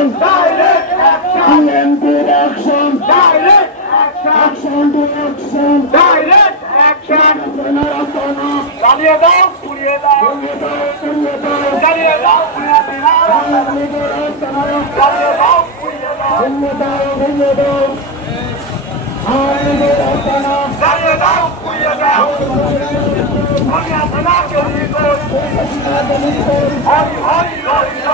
Direct action! DMP action! Direct action! Action to action! Direct action! জ্বালিয়ে দাও পুড়িয়ে দাও জ্বালিয়ে দাও পুড়িয়ে দাও জ্বালিয়ে দাও পুড়িয়ে দাও জ্বালিয়ে দাও পুড়িয়ে দাও হরি হরি